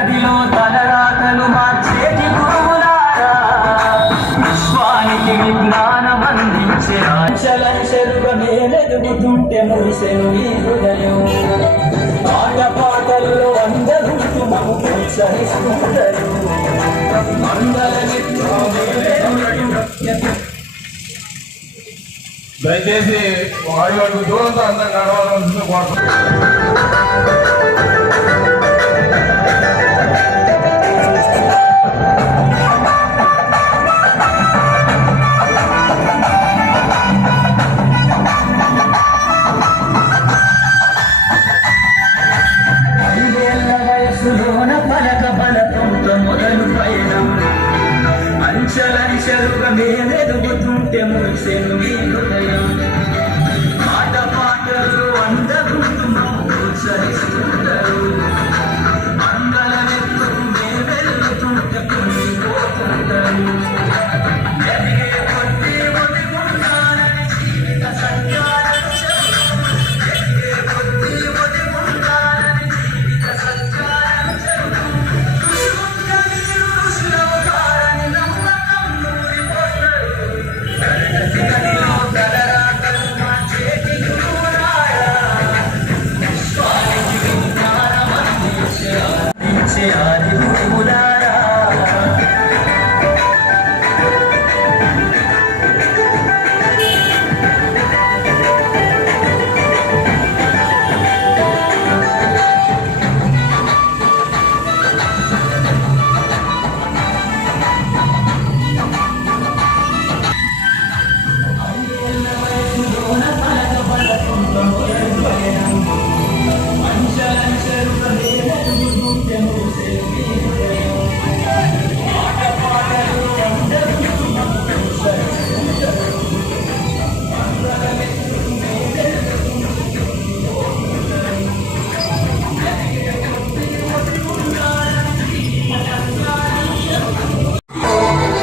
గదిలో తలరాతలు మార్చేటి గురువులారా, విశ్వానికి విజ్ఞానం అందించే అంచెలంచెలుగా మేలెదుగుతుంటే మురిసెను ఈ హృదయం. పాటల్లో అందరూ మము ప్రోత్సహిస్తుంటారు. దయచేసి వాడి దూరంతో అందరూ నడవాలని కోరుతున్నాను. మొదలు పయనం అంచెలంచెలుగా మేమెదుగుతుంటే మురిసెను ఈ హృదయం. పాటలు అందరూ ప్రోత్సహిస్తుంటారు. అందలమెత్తు మేమెదుగుతుంటే పోతుంటారు. ఎదిగే కొద్ది ఒదిగుండాలని జీవిత సంచారం చెబుతూ, ఎదిగే కొద్ది ఒదిగుండాలని జీవిత సంచారం చెబుతూ, ఆది గురువులారా,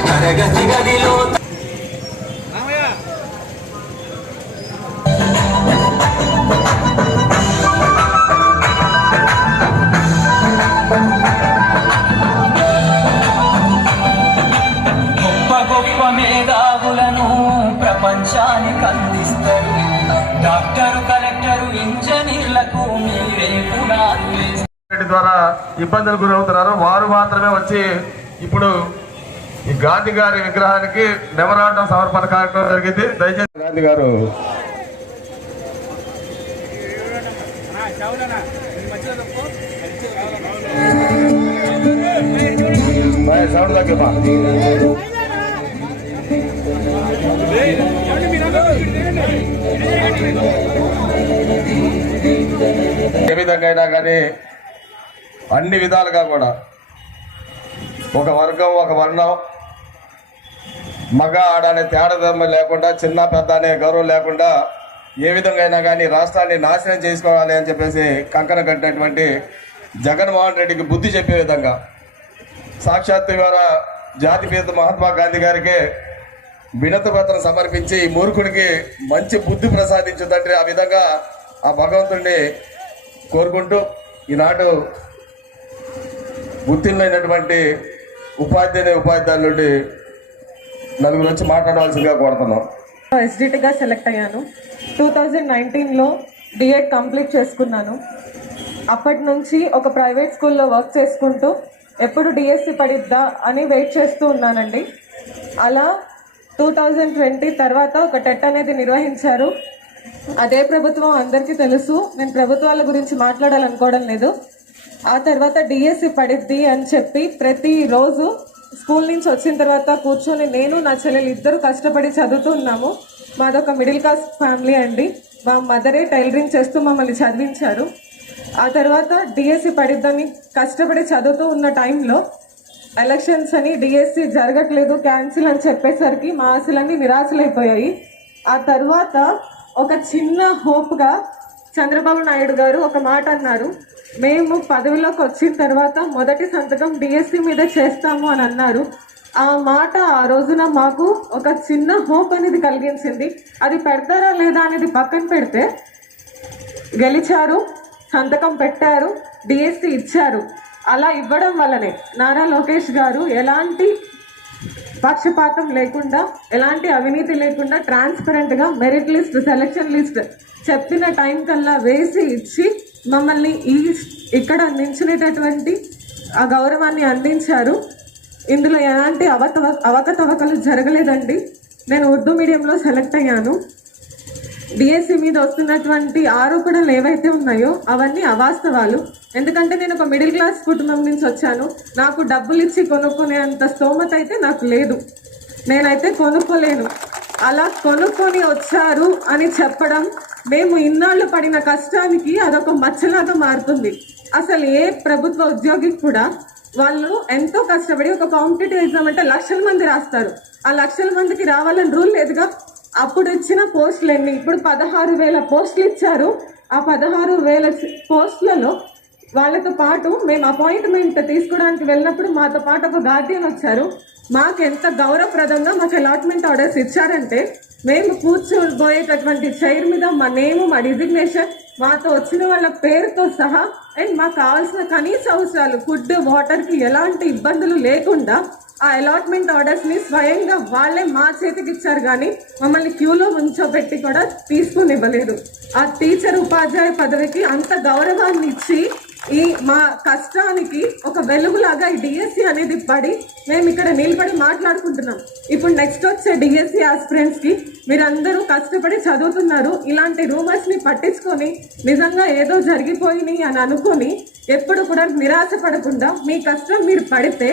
తరగతి గదిలో గొప్ప మేధావులను ప్రపంచానికి అందిస్తారు. డాక్టరు, కలెక్టరు, ఇంజనీర్లకు మీరే పునాదులు ద్వారా ఇబ్బందులు గురవుతున్నారు. వారు మాత్రమే వచ్చి ఇప్పుడు ఈ గాంధీ గారి విగ్రహానికి మెమరాండం సమర్పణ కార్యక్రమం జరిగింది. దయచేసి గాంధీ గారు సౌండ్ తగ్గమా. ఏ విధంగా అయినా కానీ అన్ని విధాలుగా కూడా ఒక వర్గం, ఒక వర్ణం, మగ ఆడ అనే తేడాధర్మం లేకుండా, చిన్న పెద్ద అనే గౌరవం లేకుండా ఏ విధంగా అయినా కానీ రాష్ట్రాన్ని నాశనం చేసుకోవాలి అని చెప్పేసి కంకణ కట్టినటువంటి జగన్మోహన్ రెడ్డికి బుద్ధి చెప్పే విధంగా సాక్షాత్తు ఇవాళ జాతిపిత మహాత్మా గాంధీ గారికి వినతి పత్రం సమర్పించి ఈ మూర్ఖుడికి మంచి బుద్ధి ప్రసాదించుదంటే ఆ విధంగా ఆ భగవంతుడిని కోరుకుంటూ ఈనాడు ఉత్తీర్ణమైనటువంటి ఉపాధ్యాయుల నుండి నలుగురు వచ్చి మాట్లాడవలసిందిగా కోరుతున్నాం. ఎస్డిటిగా సెలెక్ట్ అయ్యాను. 2019లో డిఎడ్ కంప్లీట్ చేసుకున్నాను. అప్పటి నుంచి ఒక ప్రైవేట్ స్కూల్లో వర్క్ చేసుకుంటూ ఎప్పుడు డిఎస్సి పడిద్దా అని వెయిట్ చేస్తూ ఉన్నానండి. అలా 2020 తర్వాత ఒక టెట్ అనేది నిర్వహించారు. అదే ప్రభుత్వం అందరికీ తెలుసు, నేను ప్రభుత్వాల గురించి మాట్లాడాలనుకోవడం లేదు. ఆ తర్వాత డిఎస్సి పడిద్ది అని చెప్పి ప్రతిరోజు స్కూల్ నుంచి వచ్చిన తర్వాత కూర్చొని నేను నా చెల్లెలు ఇద్దరు కష్టపడి చదువుతూ ఉన్నాము. మాదొక మిడిల్ క్లాస్ ఫ్యామిలీ అండి. మా మదరే టైలరింగ్ చేస్తూ మమ్మల్ని చదివించారు. ఆ తర్వాత డిఎస్సి పడిద్దని కష్టపడి చదువుతూ ఉన్న టైంలో ఎలక్షన్స్ అని డిఎస్సి జరగట్లేదు, క్యాన్సిల్ అని చెప్పేసరికి మా ఆశలన్నీ నిరాశలైపోయాయి. ఆ తర్వాత ఒక చిన్న హోప్గా చంద్రబాబు నాయుడు గారు ఒక మాట అన్నారు, మేము పదవిలోకి వచ్చిన తర్వాత మొదటి సంతకం డిఎస్సి మీద చేస్తాము అని అన్నారు. ఆ మాట ఆ రోజున మాకు ఒక చిన్న హోప్ అనేది కలిగించింది. అది పెడతారా లేదా అనేది పక్కన పెడితే గెలిచారు, సంతకం పెట్టారు, డిఎస్సి ఇచ్చారు. అలా ఇవ్వడం వల్లనే నారా లోకేష్ గారు ఎలాంటి పక్షపాతం లేకుండా, ఎలాంటి అవినీతి లేకుండా ట్రాన్స్పరెంట్గా మెరిట్ లిస్ట్, సెలక్షన్ లిస్ట్ చెప్పిన టైం కల్లా వేసి ఇచ్చి మమ్మల్ని ఇక్కడ నించునేటటువంటి ఆ గౌరవాన్ని అందించారు. ఇందులో ఎలాంటి అవకతవకలు జరగలేదండి. నేను ఉర్దూ మీడియంలో సెలెక్ట్ అయ్యాను. డిఎస్సి మీద వస్తున్నటువంటి ఆరోపణలు ఏవైతే ఉన్నాయో అవన్నీ అవాస్తవాలు. ఎందుకంటే నేను ఒక మిడిల్ క్లాస్ కుటుంబం నుంచి వచ్చాను. నాకు డబ్బులు ఇచ్చి కొనుక్కునేంత స్తోమత అయితే నాకు లేదు. నేనైతే కొనుక్కోలేను. అలా కొనుక్కొని వచ్చారు అని చెప్పడం, మేము ఇన్నాళ్ళు పడిన కష్టానికి అదొక మచ్చలాగా మారుతుంది. అసలు ఏ ప్రభుత్వ ఉద్యోగికి కూడా వాళ్ళు ఎంతో కష్టపడి ఒక కాంపిటేటివ్ ఎగ్జామ్ అంటే లక్షల మంది రాస్తారు. ఆ లక్షల మందికి రావాలని రూల్ లేదుగా. అప్పుడు ఇచ్చిన పోస్టులు ఎన్ని? ఇప్పుడు 16,000 పోస్టులు ఇచ్చారు. ఆ 16,000 పోస్టులలో వాళ్ళతో పాటు మేము అపాయింట్మెంట్ తీసుకోవడానికి వెళ్ళినప్పుడు మాతో పాటు ఒక గార్డియన్ వచ్చారు. మాకు ఎంత గౌరవప్రదంగా మాకు అలాట్మెంట్ ఆర్డర్స్ ఇచ్చారంటే, మేము కూర్చోబోయేటటువంటి చైర్ మీద మా నేము, మా డిజిగ్నేషన్, మాతో వచ్చిన వాళ్ళ పేరుతో సహా, అండ్ మాకు కావాల్సిన కనీస అవసరాలు ఫుడ్, వాటర్కి ఎలాంటి ఇబ్బందులు లేకుండా ఆ అలాట్మెంట్ ఆర్డర్స్ని స్వయంగా వాళ్ళే మా చేతికి ఇచ్చారు. కానీ మమ్మల్ని క్యూలో ఉంచోబెట్టి కూడా తీసుకుని ఇవ్వలేదు. ఆ టీచర్, ఉపాధ్యాయ పదవికి అంత గౌరవాన్ని ఇచ్చి ఈ మా కష్టానికి ఒక వెలుగులాగా ఈ డిఎస్సి అనేది పడి మేము ఇక్కడ నిలబడి మాట్లాడుకుంటున్నాం. ఇప్పుడు నెక్స్ట్ వచ్చే డిఎస్సి ఆస్పిరెంట్స్కి మీరందరూ కష్టపడి చదువుతున్నారు. ఇలాంటి రూమర్స్ని పట్టించుకొని నిజంగా ఏదో జరిగిపోయినాయి అని అనుకొని ఎప్పుడు కూడా నిరాశపడకుండా మీ కష్టం మీరు పడితే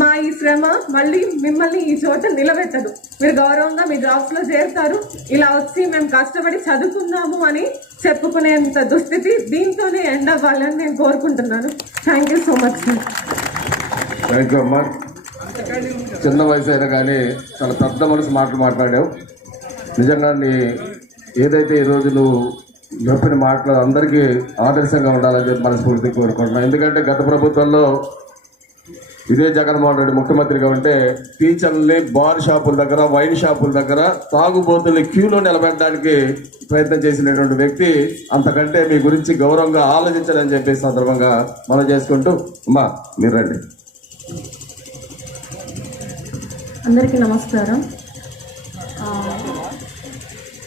మా ఈ శ్రమ మళ్ళీ మిమ్మల్ని ఈ చోట నిలబెట్టదు. మీరు గౌరవంగా మీ జాబ్స్లో చేరుతారు. ఇలా వచ్చి మేము కష్టపడి చదువుకుందాము అని చెప్పుకునేంత దుస్థితి దీంతోనే ఎండ్ అవ్వాలని నేను కోరుకుంటున్నాను. Thank you so much sir. Thank you అమ్మా. చిన్న వయసు అయినా కానీ చాలా పెద్ద మనసు మాట్లాడావు. నిజంగా ఏదైతే ఈరోజు నువ్వు చెప్పిన మాటలు అందరికీ ఆదర్శంగా ఉండాలని చెప్పి మనస్ఫూర్తిగా కోరుకుంటున్నాను. ఎందుకంటే గత ప్రభుత్వంలో ఇదే జగన్మోహన్ రెడ్డి ముఖ్యమంత్రిగా ఉంటే టీచర్లని బార్ షాపుల దగ్గర, వైన్ షాపుల దగ్గర తాగుబోతుల్ని క్యూలో నిలబెట్టడానికి ప్రయత్నం చేసినటువంటి వ్యక్తి. అంతకంటే మీ గురించి గౌరవంగా ఆలోచించాలని చెప్పే సందర్భంగా మనం చేసుకుంటూ, అమ్మా మీరు రండి. అందరికీ నమస్కారం.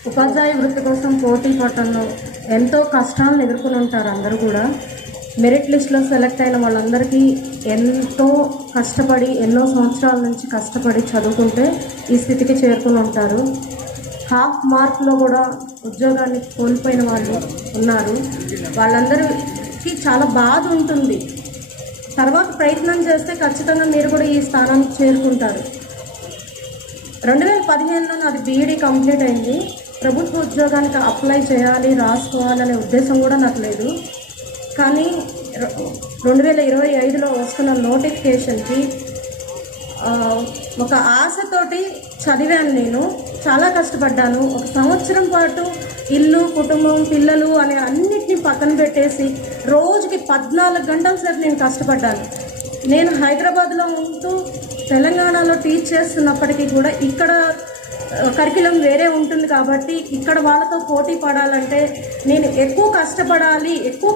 ఉపాధ్యాయ వృత్తి కోసం పోటీ పట్టణంలో ఎంతో కష్టాలను ఎదుర్కొని ఉంటారు అందరూ కూడా. మెరిట్ లిస్ట్లో సెలెక్ట్ అయిన వాళ్ళందరికీ ఎంతో కష్టపడి, ఎన్నో సంవత్సరాల నుంచి కష్టపడి చదువుకుంటే ఈ స్థితికి చేరుకుని ఉంటారు. హాఫ్ మార్క్లో కూడా ఉద్యోగాన్ని కోల్పోయిన వాళ్ళు ఉన్నారు. వాళ్ళందరికీ చాలా బాధ ఉంటుంది. తర్వాత ప్రయత్నం చేస్తే ఖచ్చితంగా మీరు కూడా ఈ స్థానానికి చేరుకుంటారు. 2015లో నాది బీఈడీ కంప్లీట్ అయింది. ప్రభుత్వ ఉద్యోగానికి అప్లై చేయాలి, రాసుకోవాలనే ఉద్దేశం కూడా నాకు లేదు. కానీ 2025లో వస్తున్న నోటిఫికేషన్కి ఒక ఆశతోటి చదివాను. నేను చాలా కష్టపడ్డాను. ఒక సంవత్సరం పాటు ఇల్లు, కుటుంబం, పిల్లలు అనే అన్నిటినీ పక్కన పెట్టేసి రోజుకి 14 గంటల సేపు నేను కష్టపడ్డాను. నేను హైదరాబాద్లో ఉంటూ తెలంగాణలో టీచ్ చేస్తున్నప్పటికీ కూడా ఇక్కడ కరికులం వేరే ఉంటుంది కాబట్టి ఇక్కడ వాళ్ళతో పోటీ పడాలంటే నేను ఎక్కువ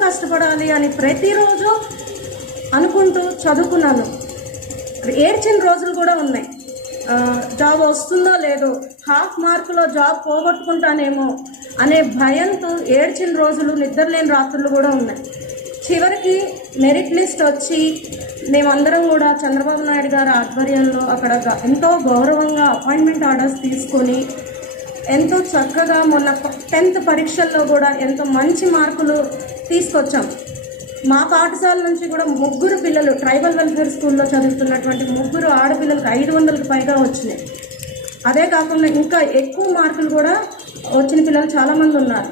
కష్టపడాలి అని ప్రతిరోజు అనుకుంటూ చదువుకున్నాను. ఏడ్చిన రోజులు కూడా ఉన్నాయి. జాబ్ వస్తుందో లేదో, హాఫ్ మార్కులో జాబ్ పోగొట్టుకుంటానేమో అనే భయంతో ఏడ్చిన రోజులు, నిద్రలేని రాత్రులు కూడా ఉన్నాయి. చివరికి మెరిట్ లిస్ట్ వచ్చి మేమందరం కూడా చంద్రబాబు నాయుడు గారి ఆధ్వర్యంలో అక్కడ ఎంతో గౌరవంగా అపాయింట్మెంట్ ఆర్డర్స్ తీసుకొని ఎంతో చక్కగా మొన్న 10th పరీక్షల్లో కూడా ఎంతో మంచి మార్కులు తీసుకొచ్చాం. మా పాఠశాల నుంచి కూడా 3 పిల్లలు ట్రైబల్ వెల్ఫేర్ స్కూల్లో చదువుతున్నటువంటి 3 ఆడపిల్లలకు 500కి పైగా వచ్చినాయి. అదే కాకుండా ఇంకా ఎక్కువ మార్కులు కూడా వచ్చిన పిల్లలు చాలామంది ఉన్నారు.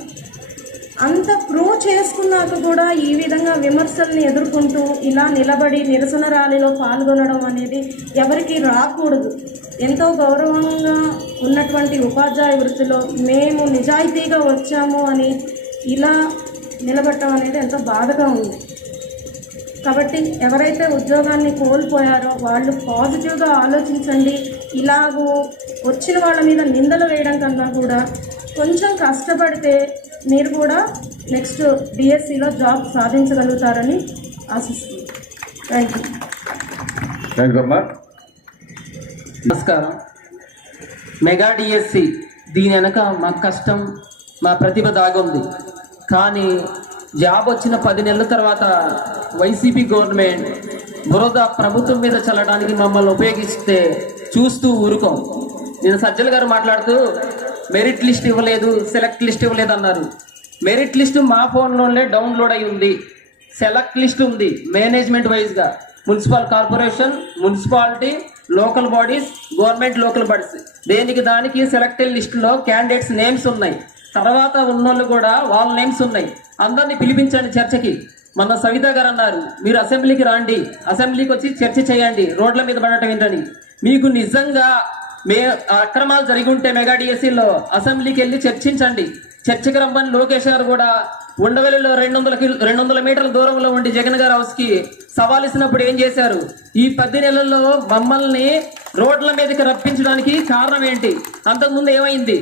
అంత ప్రూవ్ చేసుకున్నాక కూడా ఈ విధంగా విమర్శల్ని ఎదుర్కొంటూ ఇలా నిలబడి నిరసన ర్యాలీలో పాల్గొనడం అనేది ఎవరికి రాకూడదు. ఎంతో గౌరవంగా ఉన్నటువంటి ఉపాధ్యాయ వృత్తిలో మేము నిజాయితీగా వచ్చాము అని ఇలా నిలబడటం అనేది ఎంతో బాధగా ఉంది. కాబట్టి ఎవరైతే ఉద్యోగాన్ని కోల్పోయారో వాళ్ళు పాజిటివ్గా ఆలోచించండి. ఇలాగూ వచ్చిన వాళ్ళ మీద నిందలు వేయడం కన్నా కూడా కొంచెం కష్టపడితే మీరు కూడా నెక్స్ట్ డిఎస్సిలో జాబ్ సాధించగలుగుతారని ఆశిస్తున్నాను. Thank you. థ్యాంక్ యూ అమ్మా. నమస్కారం. మెగా డిఎస్సి దీని వెనక మా కష్టం, మా ప్రతిభ దాగుంది. కానీ జాబ్ వచ్చిన 10 నెలల తర్వాత వైసీపీ గవర్నమెంట్ బురద ప్రభుత్వం మీద చల్లడానికి మమ్మల్ని ఉపయోగిస్తే చూస్తూ ఊరుకోం. నేను సజ్జల గారు మాట్లాడుతూ మెరిట్ లిస్ట్ ఇవ్వలేదు, సెలెక్ట్ లిస్ట్ ఇవ్వలేదు అన్నారు. మెరిట్ లిస్ట్ మా ఫోన్లోనే డౌన్లోడ్ అయి ఉంది. సెలెక్ట్ లిస్ట్ ఉంది మేనేజ్మెంట్ వైజ్గా. Municipal corporation, municipality, local bodies, government local bodies, దేనికి దానికి సెలెక్టెడ్ లిస్టులో క్యాండిడేట్స్ నేమ్స్ ఉన్నాయి. తర్వాత ఉన్నోళ్ళు కూడా వాళ్ళ నేమ్స్ ఉన్నాయి. అందరినీ పిలిపించండి చర్చకి. మన సవిత గారు అన్నారు, మీరు అసెంబ్లీకి రండి, అసెంబ్లీకి వచ్చి చర్చ చేయండి, రోడ్ల మీద పడటం ఏంటని. మీకు నిజంగా అక్రమాలు జరిగి ఉంటే మెగా డిఎస్సీలో అసెంబ్లీకి వెళ్ళి చర్చించండి. చర్చకి రమ్మని లోకేష్ గారు కూడా ఉండవల్లిలో 200 మీటర్ల దూరంలో ఉండి జగన్ గారు హౌస్కి సవాల్ ఇచ్చినప్పుడు ఏం చేశారు? ఈ 10 నెలల్లో మమ్మల్ని రోడ్ల మీదకి రప్పించడానికి కారణం ఏంటి? అంతకుముందు ఏమైంది?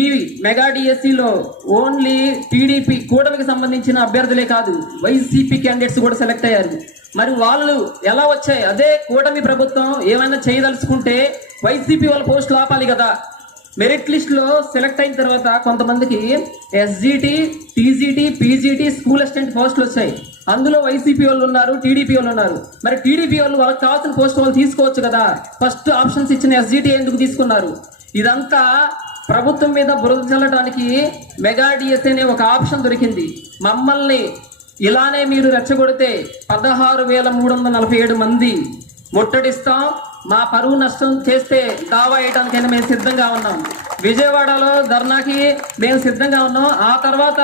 ఈ మెగా డిఎస్సీలో ఓన్లీ టీడీపీ కూటమికి సంబంధించిన అభ్యర్థులే కాదు, వైసీపీ క్యాండిడేట్స్ కూడా సెలెక్ట్ అయ్యారు. మరి వాళ్ళు ఎలా వచ్చాయి? అదే కూటమి ప్రభుత్వం ఏమైనా చేయదలుచుకుంటే వైసీపీ వాళ్ళ పోస్టులు ఆపాలి కదా. మెరిట్ లిస్ట్లో సెలెక్ట్ అయిన తర్వాత కొంతమందికి SGT, TGT, PGT, school assistant పోస్టులు వచ్చాయి. అందులో వైసీపీ వాళ్ళు ఉన్నారు, టీడీపీ వాళ్ళు ఉన్నారు. మరి టీడీపీ వాళ్ళు వాళ్ళకి కావాల్సిన పోస్ట్ వాళ్ళు తీసుకోవచ్చు కదా. ఫస్ట్ ఆప్షన్స్ ఇచ్చిన ఎస్జిటి ఎందుకు తీసుకున్నారు? ఇదంతా ప్రభుత్వం మీద బురద చల్లడానికి మెగా డిఎస్సీ అనే ఒక ఆప్షన్ దొరికింది. మమ్మల్ని ఇలానే మీరు రెచ్చగొడితే 16,347 మంది ముట్టడిస్తాం. మా పరువు నష్టం చేస్తే దావా వేయడానికైనా మేము సిద్ధంగా ఉన్నాం. విజయవాడలో ధర్నాకి మేము సిద్ధంగా ఉన్నాం. ఆ తర్వాత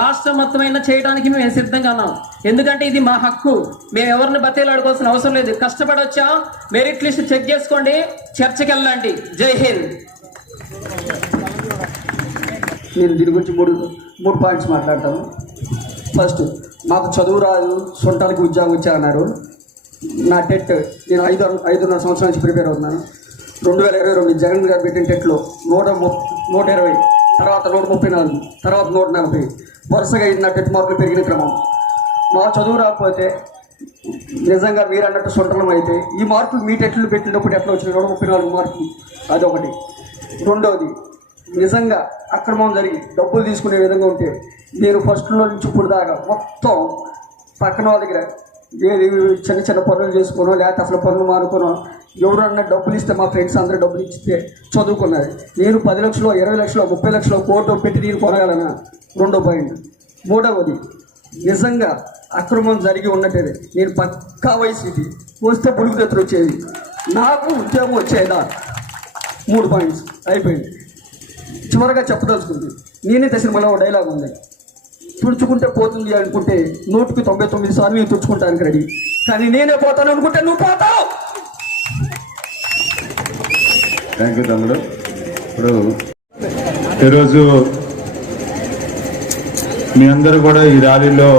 రాష్ట్రం మొత్తమైనా చేయడానికి మేము సిద్ధంగా ఉన్నాం. ఎందుకంటే ఇది మా హక్కు. మేము ఎవరిని బతేలాడుకోవాల్సిన అవసరం లేదు. కష్టపడి వచ్చాం. మెరిట్ లిస్ట్ చెక్ చేసుకోండి, చర్చకి వెళ్ళండి. జై హింద్. నేను దీని గురించి మూడు పాయింట్స్ మాట్లాడతాను. ఫస్ట్, మాకు చదువు రాదు, సొంతానికి ఉద్యోగం ఇచ్చారన్నారు. నా టెట్ నేను 5.5 సంవత్సరాల నుంచి ప్రిపేర్ అవుతున్నాను. 2022 జగన్ గారు పెట్టిన టెట్లో 120, తర్వాత 134, తర్వాత 140 వరుసగా నా టెట్ మార్కులు పెరిగిన క్రమం. మా చదువు రాకపోతే నిజంగా మీరు అన్నట్టు సొంతలం అయితే ఈ మార్కులు మీ టెట్లు పెట్టినప్పుడు ఎట్లా వచ్చినాయి? 134 మార్కులు. అదొకటి. రెండవది, నిజంగా అక్రమం జరిగి డబ్బులు తీసుకునే విధంగా ఉంటే నేను ఫస్ట్లో నుంచి ఇప్పుడు దాకా మొత్తం పక్కన వాళ్ళ దగ్గర ఏది చిన్న పనులు చేసుకోనో లేకపోతే అసలు పనులు మానుకోనో ఎవరన్నా డబ్బులు ఇస్తే మా ఫ్రెండ్స్ అందరూ డబ్బులు ఇస్తే చదువుకున్నారు. నేను 10 లక్షలు, 20 లక్షలు, 30 లక్షలు కోట్లు పెట్టి నేను కొనగలనా? రెండో పాయింట్. మూడవది, నిజంగా అక్రమం జరిగి ఉన్నట్టే నేను పక్కా వైసీపీ వస్తే బులుగుదెత్తులు వచ్చేది, నాకు ఉద్యోగం వచ్చేదా? 3 పాయింట్స్ అయిపోయింది. చివరగా చెప్పదలుచుకుంది, నేనే సినిమాలో ఒక డైలాగ్ ఉంది, తుడుచుకుంటే పోతుంది అనుకుంటే 199 సార్లు నేను తుడుచుకుంటానికి రెడీ, కానీ నేనే పోతాను అనుకుంటే నువ్వు పోతావు. థ్యాంక్ యూ తమ్ముడు. ఇప్పుడు ఈరోజు మీ అందరూ కూడా ఈ ర్యాలీలో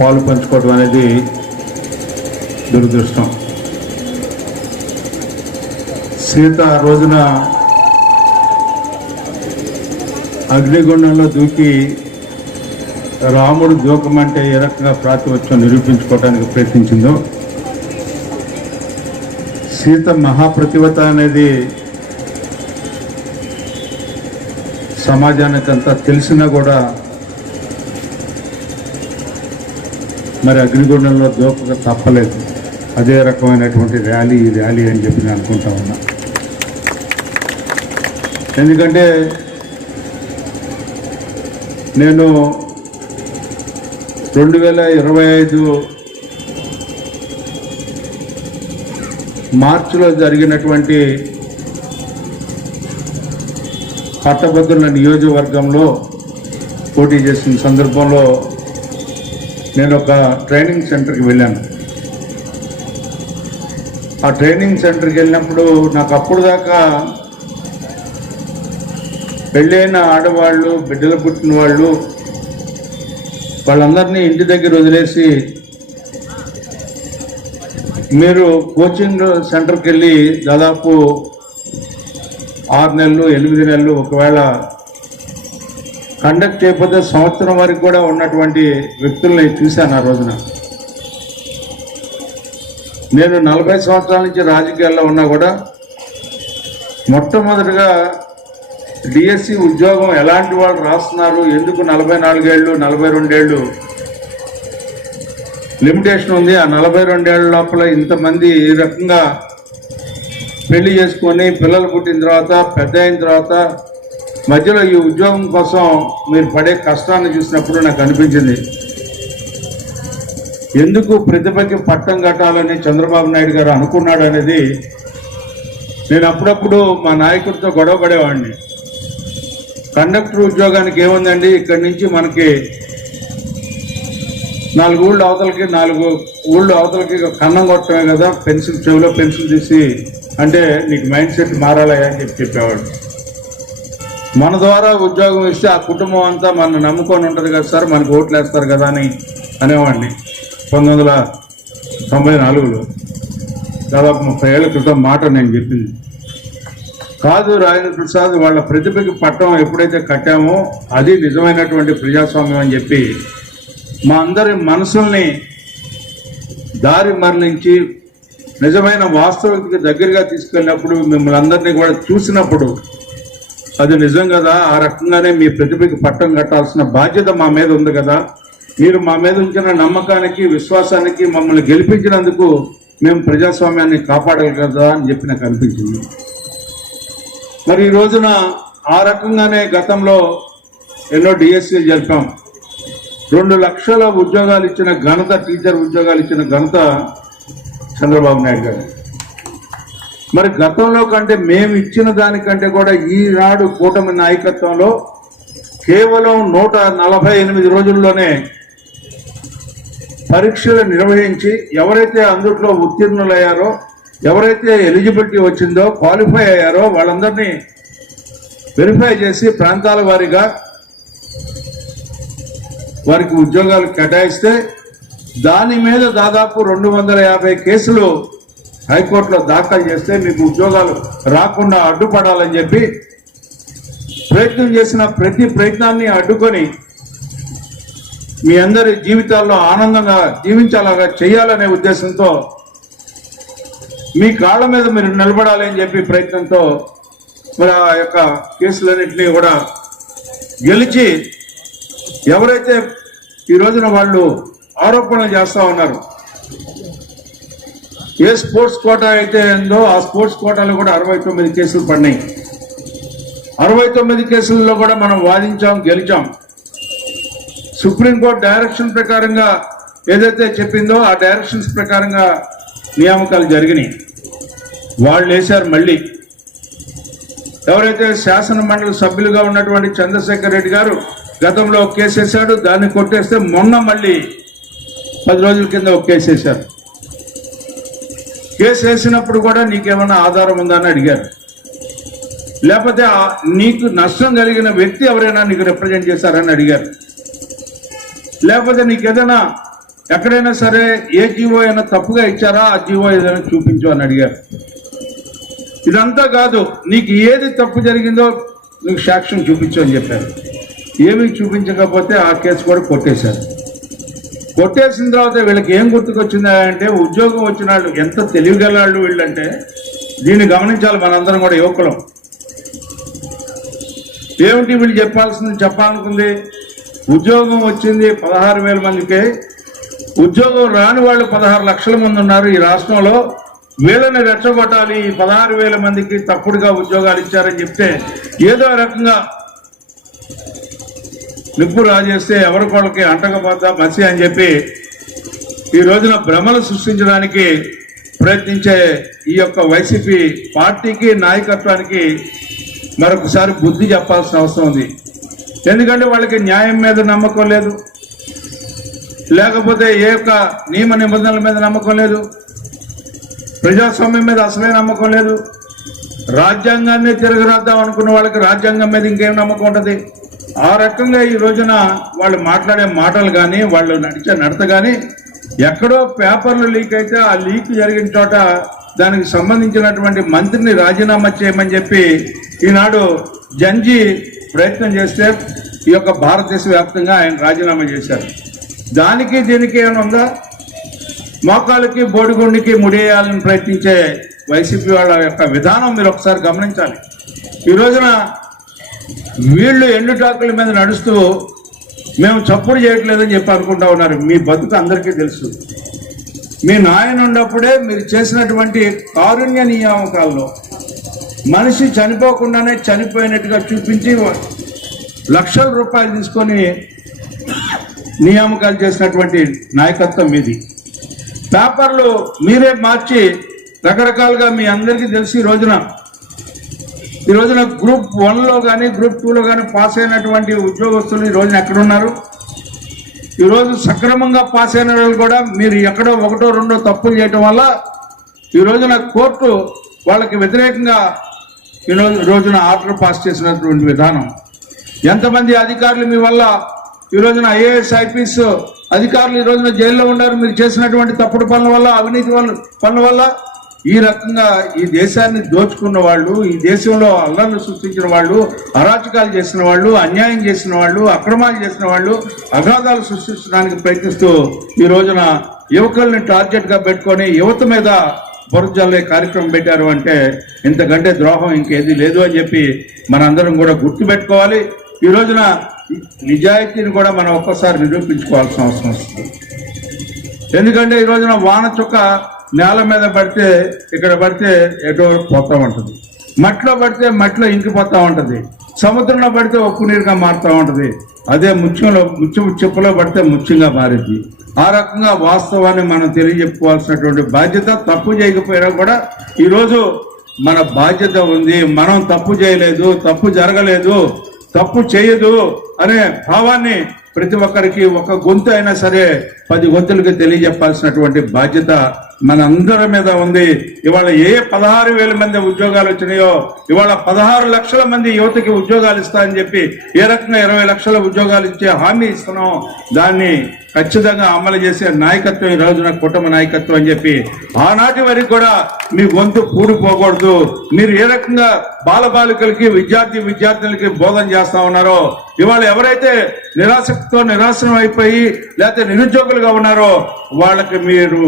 పాలు పంచుకోవడం అనేది దురదృష్టం. సీత ఆ రోజున అగ్నిగుండంలో దూకి రాముడు దూకమంటే ఏ రకంగా ప్రాతిపత్యం నిరూపించుకోవడానికి ప్రయత్నించిందో, సీత మహాప్రతివత అనేది సమాజానికి అంతా తెలిసినా కూడా మరి అగ్నిగుండంలో దూకక తప్పలేదు. అదే రకమైనటువంటి ర్యాలీ ఈ ర్యాలీ అని చెప్పి నేను అనుకుంటా ఉన్నా. ఎందుకంటే నేను 2025 మార్చిలో జరిగినటువంటి పట్టభద్రుల నియోజకవర్గంలో పోటీ చేసిన సందర్భంలో నేను ఒక ట్రైనింగ్ సెంటర్కి వెళ్ళాను. ఆ ట్రైనింగ్ సెంటర్కి వెళ్ళినప్పుడు నాకు అప్పుడు దాకా పెళ్ళైన ఆడవాళ్ళు, బిడ్డలు పుట్టిన వాళ్ళు, వాళ్ళందరినీ ఇంటి దగ్గర వదిలేసి మీరు కోచింగ్ సెంటర్కి వెళ్ళి దాదాపు 6 నెలలు, 8 నెలలు, ఒకవేళ కండక్ట్ చేయకపోతే సంవత్సరం వరకు కూడా ఉన్నటువంటి వ్యక్తుల్ని చూశాను ఆ రోజున. నేను 40 సంవత్సరాల నుంచి రాజకీయాల్లో ఉన్నా కూడా మొట్టమొదటిగా డిఎస్సి ఉద్యోగం ఎలాంటి వాళ్ళు రాస్తున్నారు, ఎందుకు 44 ఏళ్ళు 42 ఏళ్ళు లిమిటేషన్ ఉంది, ఆ 42 ఏళ్ళ లోపల ఇంతమంది ఈ రకంగా పెళ్లి చేసుకొని పిల్లలు పుట్టిన తర్వాత పెద్ద అయిన తర్వాత మధ్యలో ఈ ఉద్యోగం కోసం మీరు పడే కష్టాన్ని చూసినప్పుడు నాకు అనిపించింది, ఎందుకు ప్రతిభకి పట్టం కట్టాలని చంద్రబాబు నాయుడు గారు అనుకున్నాడు అనేది. నేను అప్పుడప్పుడు మా నాయకుడితో గొడవ పడేవాడిని. కండక్టర్ ఉద్యోగానికి ఏముందండి, ఇక్కడి నుంచి మనకి 4 ఊళ్ళు అవతలకి 4 ఊళ్ళు అవతలకి కన్నం కొట్టమే కదా, పెన్సిల్ చెవిలో పెన్సిల్ తీసి అంటే నీకు మైండ్ సెట్ మారాలయ్యా అని చెప్పేవాడు. మన ద్వారా ఉద్యోగం ఇస్తే ఆ కుటుంబం అంతా మన నమ్ముకొని ఉంటుంది కదా సార్, మనకు ఓట్లు వేస్తారు కదా అని అనేవాడిని 1994లో. దాదాపు 30 ఏళ్ల క్రితం మాట నేను చెప్పింది కాదు. రాజేంద్ర ప్రసాద్ వాళ్ళ ప్రతిభకి పట్టం ఎప్పుడైతే కట్టామో అది నిజమైనటువంటి ప్రజాస్వామ్యం అని చెప్పి మా అందరి మనసుల్ని దారి మరలించి నిజమైన వాస్తవికతకి దగ్గరగా తీసుకెళ్ళినప్పుడు మిమ్మల్ని అందరినీ కూడా చూసినప్పుడు అది నిజం కదా, ఆ రకంగానే మీ ప్రతిభకి పట్టం కట్టాల్సిన బాధ్యత మా మీద ఉంది కదా, మీరు మా మీద ఉంచిన నమ్మకానికి విశ్వాసానికి మమ్మల్ని గెలిపించినందుకు మేము ప్రజాస్వామ్యాన్ని కాపాడాలి కదా అని చెప్పి నాకు అనిపించింది. మరి ఈ రోజున ఆ రకంగానే గతంలో ఎన్నో డిఎస్సీలు జరిపాం. 2 లక్షల ఉద్యోగాలు ఇచ్చిన ఘనత, టీచర్ ఉద్యోగాలు ఇచ్చిన ఘనత చంద్రబాబు నాయుడు గారు. మరి గతంలో కంటే మేము ఇచ్చిన దానికంటే కూడా ఈనాడు కూటమి నాయకత్వంలో కేవలం 148 రోజుల్లోనే పరీక్షలు నిర్వహించి ఎవరైతే అందుట్లో ఉత్తీర్ణులయ్యారో, ఎవరైతే ఎలిజిబిలిటీ వచ్చిందో, క్వాలిఫై అయ్యారో వాళ్ళందరినీ వెరిఫై చేసి ప్రాంతాల వారీగా వారికి ఉద్యోగాలు కేటాయిస్తే దాని మీద దాదాపు 250 కేసులు హైకోర్టులో దాఖలు చేస్తే మీకు ఉద్యోగాలు రాకుండా అడ్డుపడాలని చెప్పి ప్రయత్నం చేసిన ప్రతి ప్రయత్నాన్ని అడ్డుకొని మీ అందరి జీవితాల్లో ఆనందంగా జీవించాలాగా చేయాలనే ఉద్దేశంతో మీ కాళ్ళ మీద మీరు నిలబడాలి అని చెప్పి ప్రయత్నంతో మరి ఆ యొక్క కేసులన్నింటినీ కూడా గెలిచి ఎవరైతే ఈ రోజున వాళ్ళు ఆరోపణలు చేస్తూ ఉన్నారు, ఏ స్పోర్ట్స్ కోటా అయితే ఉందో ఆ స్పోర్ట్స్ కోటాలో కూడా 69 కేసులు పడినాయి. 69 కేసుల్లో కూడా మనం వాదించాం, గెలిచాం. సుప్రీంకోర్టు డైరెక్షన్ ప్రకారంగా ఏదైతే చెప్పిందో ఆ డైరెక్షన్స్ ప్రకారంగా నియామకాలు జరిగినాయి. వాళ్ళు వేశారు. మళ్ళీ ఎవరైతే శాసన మండలి సభ్యులుగా ఉన్నటువంటి చంద్రశేఖర్ రెడ్డి గారు గతంలో ఒక కేసు వేశాడు, దాన్ని కొట్టేస్తే మొన్న మళ్ళీ 10 రోజుల కింద ఒక కేసు వేశారు. కేసు వేసినప్పుడు కూడా నీకేమైనా ఆధారం ఉందా అని అడిగారు. లేకపోతే నీకు నష్టం కలిగిన వ్యక్తి ఎవరైనా నీకు రిప్రజెంట్ చేశారని అడిగారు. లేకపోతే నీకు ఏదైనా ఎక్కడైనా సరే ఏ జీవో అయినా తప్పుగా ఇచ్చారా, ఆ జీవో ఏదైనా చూపించు అని అడిగారు. ఇదంతా కాదు, నీకు ఏది తప్పు జరిగిందో నీకు సాక్ష్యం చూపించు అని చెప్పారు. ఏమీ చూపించకపోతే ఆ కేసు కూడా కొట్టేశారు. కొట్టేసిన తర్వాత వీళ్ళకి ఏం గుర్తుకొచ్చిందా అంటే, ఉద్యోగం వచ్చిన వాళ్ళు ఎంత తెలివిగల వాళ్ళు వీళ్ళంటే దీన్ని గమనించాలి మనందరం కూడా యువకులం. ఏమిటి వీళ్ళు చెప్పాలనుకుంది, ఉద్యోగం వచ్చింది 16,000 మందికి, ఉద్యోగం రాని వాళ్ళు 16 లక్షల మంది ఉన్నారు ఈ రాష్ట్రంలో, వీళ్ళని రెచ్చగొట్టాలి, 16,000 మందికి తప్పుడుగా ఉద్యోగాలు ఇచ్చారని చెప్తే ఏదో రకంగా నిప్పు రాజేస్తే ఎవరికొళ్ళకి అంటకపోతా మసి అని చెప్పి ఈ రోజున భ్రమలు సృష్టించడానికి ప్రయత్నించే ఈ యొక్క వైసీపీ పార్టీకి నాయకత్వానికి మరొకసారి బుద్ధి చెప్పాల్సిన అవసరం ఉంది. ఎందుకంటే వాళ్ళకి న్యాయం మీద నమ్మకం లేదు, లేకపోతే ఏ యొక్క నియమ నిబంధనల మీద నమ్మకం లేదు, ప్రజాస్వామ్యం మీద అసలే నమ్మకం లేదు, రాజ్యాంగాన్ని తిరగరాద్దాం అనుకున్న వాళ్ళకి రాజ్యాంగం మీద ఇంకేం నమ్మకం ఉంటుంది. ఆ రకంగా ఈ రోజున వాళ్ళు మాట్లాడే మాటలు కానీ వాళ్ళు నడిచే నడత కానీ ఎక్కడో పేపర్లు లీక్ అయితే ఆ లీక్ జరిగిన చోట దానికి సంబంధించినటువంటి మంత్రిని రాజీనామా చేయమని చెప్పి ఈనాడు జంజీ ప్రయత్నం చేస్తే ఈ యొక్క భారతదేశ వ్యాప్తంగా ఆయన రాజీనామా చేశారు. దానికి దీనికి ఏమైనా ఉందా? మోకాళ్ళకి బోడిగుండికి ముడేయాలని ప్రయత్నించే వైసీపీ వాళ్ళ యొక్క విధానం మీరు ఒకసారి గమనించాలి. ఈ రోజున వీళ్ళు ఎండుటాకుల మీద నడుస్తూ మేము చప్పుడు చేయట్లేదని చెప్పి అనుకుంటా ఉన్నారు. మీ బతుకు అందరికీ తెలుసు. మీ నాయన ఉన్నప్పుడే మీరు చేసినటువంటి కారుణ్య నియామకాల్లో మనిషి చనిపోకుండానే చనిపోయినట్టుగా చూపించి లక్షల రూపాయలు తీసుకొని నియామకాలు చేసినటువంటి నాయకత్వం మీది. పేపర్లు మీరే మార్చి రకరకాలుగా మీ అందరికీ తెలిసి ఈ రోజున గ్రూప్ 1లో కానీ గ్రూప్ 2లో కానీ పాస్ అయినటువంటి ఉద్యోగస్తులు ఈ రోజున ఎక్కడున్నారు? ఈరోజు సక్రమంగా పాస్ అయిన వాళ్ళు కూడా మీరు ఎక్కడో 1, 2 తప్పులు చేయటం వల్ల ఈ రోజున కోర్టు వాళ్ళకి వ్యతిరేకంగా ఈ రోజున ఆర్డర్ పాస్ చేసినటువంటి విధానం. ఎంతమంది అధికారులు మీ వల్ల ఈ రోజున ఐఏఎస్ ఐపీఎస్ అధికారులు ఈ రోజున జైల్లో ఉన్నారు మీరు చేసినటువంటి తప్పుడు పనుల వల్ల, అవినీతి పనుల వల్ల. ఈ రకంగా ఈ దేశాన్ని దోచుకున్న వాళ్ళు, ఈ దేశంలో అల్లర్లు సృష్టించిన వాళ్ళు, అరాచకాలు చేసిన వాళ్ళు, అన్యాయం చేసిన వాళ్ళు, అక్రమాలు చేసిన వాళ్ళు, అగాధాలు సృష్టించడానికి ప్రయత్నిస్తూ ఈ రోజున యువకుల్ని టార్గెట్గా పెట్టుకొని యువత మీద బురద జల్లే కార్యక్రమం పెట్టారు అంటే ఇంతకంటే ద్రోహం ఇంకేది లేదు అని చెప్పి మనందరం కూడా గుర్తుపెట్టుకోవాలి. ఈ రోజున నిజాయితీని కూడా మనం ఒక్కసారి నిరూపించుకోవాల్సిన అవసరం వస్తుంది. ఎందుకంటే ఈ రోజున వాన చుక్క నేల మీద పడితే ఇక్కడ పడితే ఎటో పోతా ఉంటుంది, మట్టిలో పడితే మట్టిలో ఇంకిపోతూ ఉంటుంది, సముద్రంలో పడితే ఉప్పు నీరుగా మారుతూ ఉంటుంది, అదే ముత్యం చెప్పులో పడితే ముత్యంగా మారింది. ఆ రకంగా వాస్తవాన్ని మనం తెలియజెప్పుకోవాల్సినటువంటి బాధ్యత, తప్పు చేయకపోయినా కూడా ఈరోజు మన బాధ్యత ఉంది. మనం తప్పు చేయలేదు, తప్పు జరగలేదు, తప్పు చేయదు అనే భావాన్ని ప్రతి ఒక్కరికి ఒక గొంతు అయినా సరే 10 గొంతులకి తెలియజెప్పాల్సినటువంటి బాధ్యత మనందరి మీద ఉంది. ఇవాళ 16,000 మంది ఉద్యోగాలు వచ్చినాయో, ఇవాళ 16 లక్షల మంది యువతకి ఉద్యోగాలు ఇస్తామని చెప్పి ఏ రకంగా 20 లక్షల ఉద్యోగాలు ఇచ్చే హామీ ఇస్తున్నాం, దాన్ని ఖచ్చితంగా అమలు చేసే నాయకత్వం ఈ రోజున కుటుంబ నాయకత్వం అని చెప్పి ఆనాటి వరకు కూడా మీ గొంతు పూడిపోకూడదు. మీరు ఏ రకంగా బాలబాలికలకి విద్యార్థులకి బోధన చేస్తా ఉన్నారో, ఇవాళ ఎవరైతే నిరాశనం అయిపోయి లేకపోతే నిరుద్యోగులుగా ఉన్నారో వాళ్ళకి మీరు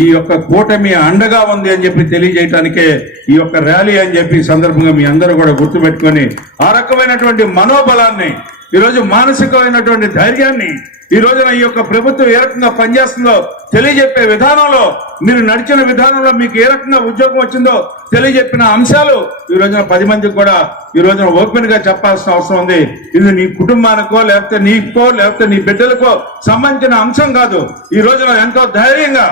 ఈ యొక్క కూటమి అండగా ఉంది అని చెప్పి తెలియజేయటానికే ఈ యొక్క ర్యాలీ అని చెప్పి సందర్భంగా మీ అందరూ కూడా గుర్తుపెట్టుకొని ఆ రకమైనటువంటి మనోబలాన్ని, ఈరోజు మానసికమైనటువంటి ధైర్యాన్ని ఈ రోజున ఈ యొక్క ప్రభుత్వం ఏ రకంగా పనిచేస్తుందో తెలియజెప్పే విధానంలో, మీరు నడిచిన విధానంలో మీకు ఏ రకంగా ఉద్యోగం వచ్చిందో తెలియజెప్పిన అంశాలు ఈ రోజున 10 మందికి కూడా ఈ రోజున ఓపెన్ గా చెప్పాల్సిన అవసరం ఉంది. ఇది నీ కుటుంబానికో లేకపోతే నీకో లేకపోతే నీ బిడ్డలకో సంబంధించిన అంశం కాదు. ఈ రోజున ఎంతో ధైర్యంగా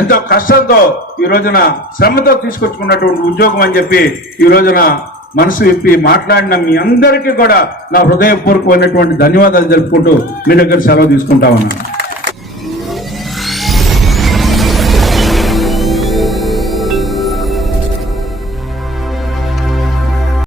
ఎంతో కష్టంతో ఈ రోజున శ్రమతో తీసుకొచ్చుకున్నటువంటి ఉద్యోగం అని చెప్పి ఈ రోజున మనసు విప్పి మాట్లాడిన మీ అందరికీ కూడా నా హృదయపూర్వకమైనటువంటి ధన్యవాదాలు తెలుపుకుంటూ మీ దగ్గర సెలవు తీసుకుంటా ఉన్నాను.